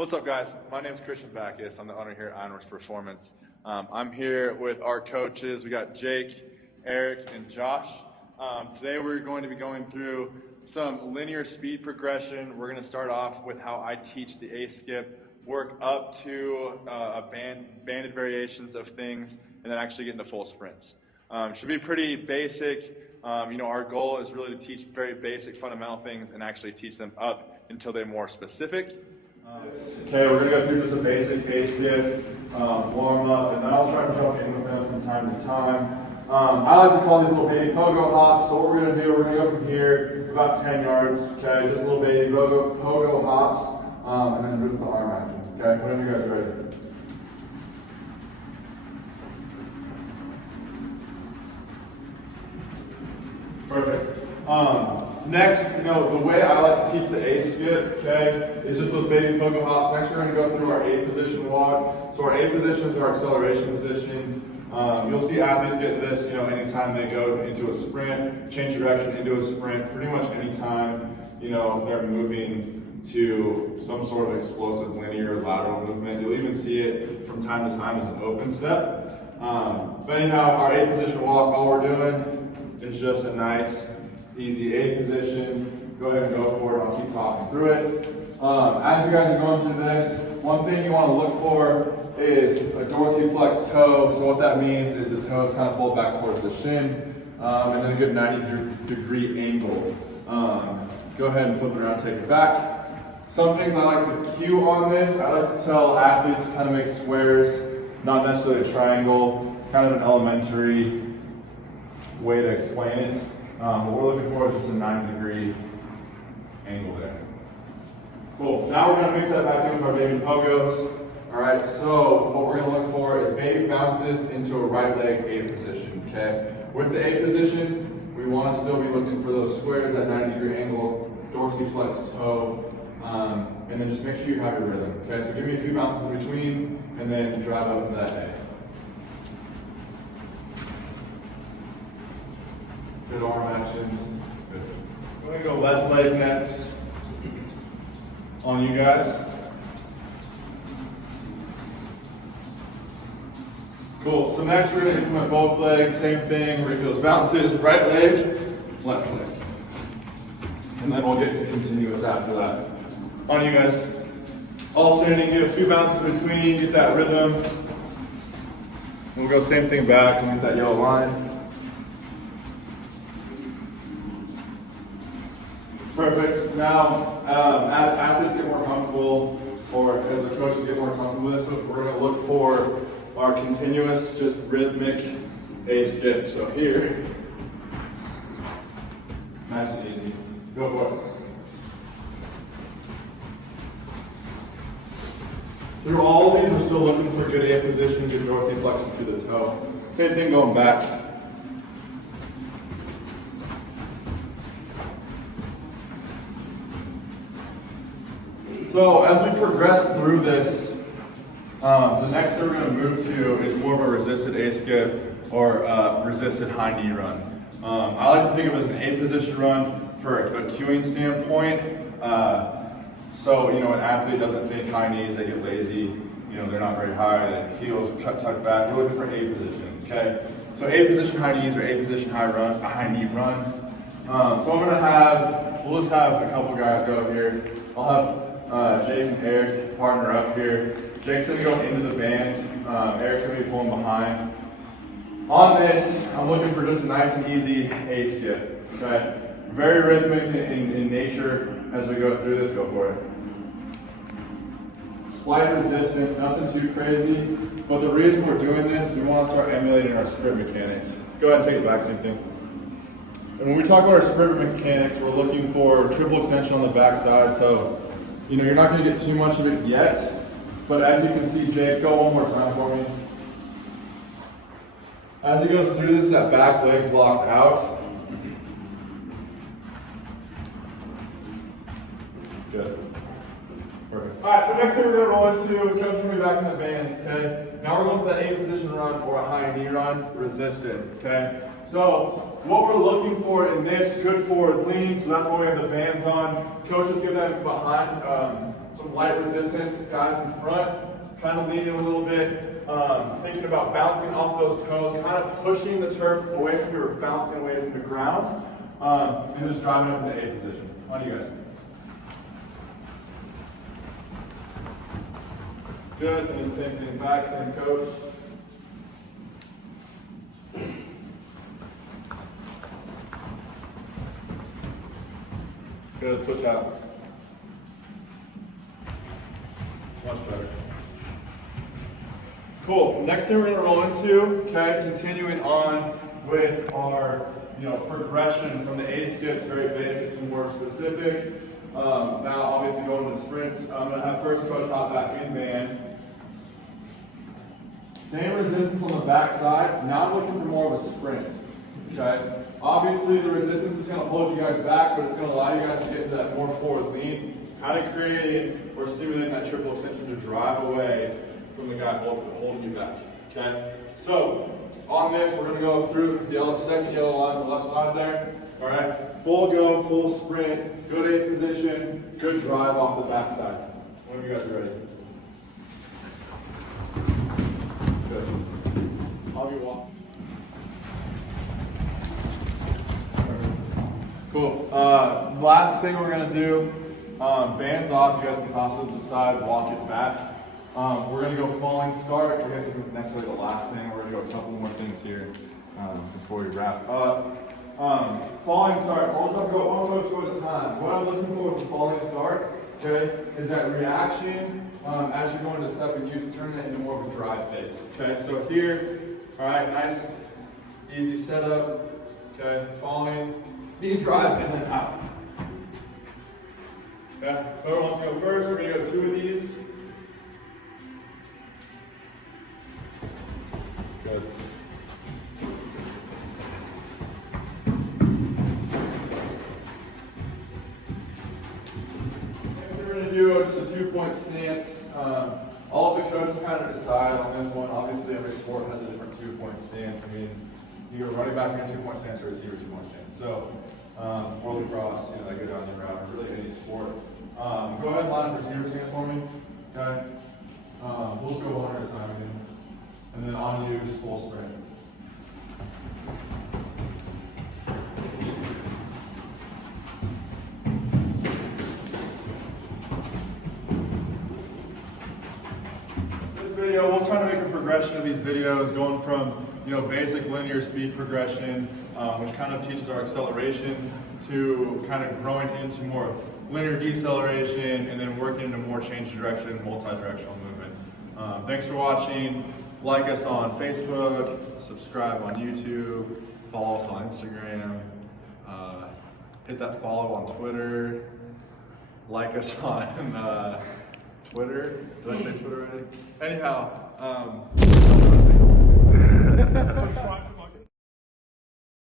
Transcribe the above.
What's up, guys? My name is Christian Backus. I'm the owner here at Ironwolf Performance. I'm here with our coaches. We got Jake, Eric, and Josh. Today we're going to be going through some linear speed progression. We're going to start off with how I teach the A-skip, work up to banded variations of things, and then actually get into full sprints. Should be pretty basic. Our goal is really to teach very basic fundamental things and actually teach them up until they're more specific. Okay, we're going to go through just a basic A-skip, warm up, and then I'll try to jump in with them from time to time. I like to call these little baby pogo hops. So what we're going to do, we're going to go from here about 10 yards, okay, just little baby pogo hops, and then move the arm action, okay, whenever you guys are ready. Perfect. Next, the way I like to teach the A-skip, okay, is just those baby pogo hops. Next, we're going to go through our A position walk. So our A position is our acceleration position. You'll see athletes get this, anytime they go into a sprint, change direction into a sprint, pretty much anytime, they're moving to some sort of explosive linear lateral movement. You'll even see it from time to time as an open step. But anyhow, our A position walk, all we're doing is just a nice, easy A position. Go ahead and go for it. I'll keep talking through it. As you guys are going through this, one thing you want to look for is a dorsiflex toe. So what that means is the toes kind of pulled back towards the shin, and then a good 90-degree angle. Go ahead and flip it around, take it back. Some things I like to cue on this. I like to tell athletes to kind of make squares, not necessarily a triangle. It's kind of an elementary way to explain it. What we're looking for is just a 90-degree angle there. Cool. Now we're going to mix that back in with our baby pogos. All right, so what we're going to look for is baby bounces into a right leg A position, okay? With the A position, we want to still be looking for those squares at 90-degree angle, dorsiflex toe, and then just make sure you have your rhythm, okay? So give me a few bounces in between, and then drive up into that A. Good arm actions. Good. We're going to go left leg next on you guys. Cool. So next we're going to implement both legs. Same thing. We're going to do those bounces. Right leg, left leg. And then we'll get continuous after that. On you guys. Alternating, get a few bounces between, get that rhythm. We'll go same thing back and get that yellow line. Perfect. Now, as athletes get more comfortable, or as the coaches get more comfortable with this, we're going to look for our continuous, just rhythmic A-skip. So here, nice and easy. Go for it. Through all of these, we're still looking for good A position, good dorsiflexion through the toe. Same thing going back. So as we progress through this, the next thing we're going to move to is more of a resisted A-skip or resisted high knee run. I like to think of it as an A position run for a cueing standpoint. So an athlete doesn't think high knees, they get lazy, they're not very high, the heels tuck back. We're looking for A position, okay? So A position high knees or A position high knee run. So I'm going to have, we'll just have a couple guys go here. I'll have Jake and Eric partner up here. Jake's going to go into the band. Eric's going to be pulling behind. On this, I'm looking for just a nice and easy A-skip. Okay? Very rhythmic in nature as we go through this. Go for it. Slight resistance, nothing too crazy. But the reason we're doing this is we want to start emulating our sprint mechanics. Go ahead and take it back, same thing. And when we talk about our sprint mechanics, we're looking for triple extension on the backside. So you're not going to get too much of it yet, but as you can see, Jake, go one more time for me. As he goes through this, that back leg's locked out. Good. Perfect. All right, so next thing we're going to roll into, coach will be back in the bands, okay? Now we're going for that A position run or a high knee run, resisted, okay? So what we're looking for in this, good forward lean, so that's why we have the bands on. Coaches give them behind, some light resistance, guys in front, kind of leaning a little bit, thinking about bouncing off those toes, kind of pushing the turf away from you or bouncing away from the ground, and just driving up in the A position. On you guys. Good, and then same thing back, same coach. Good, switch out. Much better. Cool, next thing we're gonna roll into, okay, continuing on with our, progression from the A skip, very basic to more specific. Now obviously going to sprints, I'm gonna have first coach hop back in man. Same resistance on the back side, now I'm looking for more of a sprint, okay? Obviously the resistance is gonna hold you guys back, but it's gonna allow you guys to get into that more forward lean, kind of creating or simulating that triple extension to drive away from the guy holding you back, okay? So, on this, we're gonna go through the second yellow line on the left side there, all right? Full go, full sprint, good A position, good drive off the back side. When you guys are ready. Good. I'll be walking. Cool. Last thing we're gonna do, bands off. You guys can toss those aside, walk it back. We're gonna go falling start. I guess this isn't necessarily the last thing. We're gonna go a couple more things here before we wrap up. Falling start. Almost have to go one coach go at a time. What I'm looking for with the falling start, okay, is that reaction as you're going to step and use, turning it into more of a drive phase. Okay, so here, all right, nice, easy setup. Okay, falling, knee drive, and then out. Okay, whoever wants to go first, we're gonna go 2 of these. Good. Next we're going to do just a 2-point stance. All of the coaches kind of decide on this one. Obviously every sport has a different 2-point stance. I mean, you're running back in a 2-point stance or receiver 2-point stance. So, or lacrosse, they go down the route, or really any sport. Go ahead and line up receiver stance for me. Okay. We'll just go one at a time again. And then on you, just full sprint. This video, we'll try to make a progression of these videos going from, basic linear speed progression, which kind of teaches our acceleration, to kind of growing into more linear deceleration and then working into more change direction, multi-directional movement. Thanks for watching. Like us on Facebook, subscribe on YouTube, follow us on Instagram, hit that follow on Twitter, like us on Twitter. Did I say Twitter already? Anyhow, subscribe to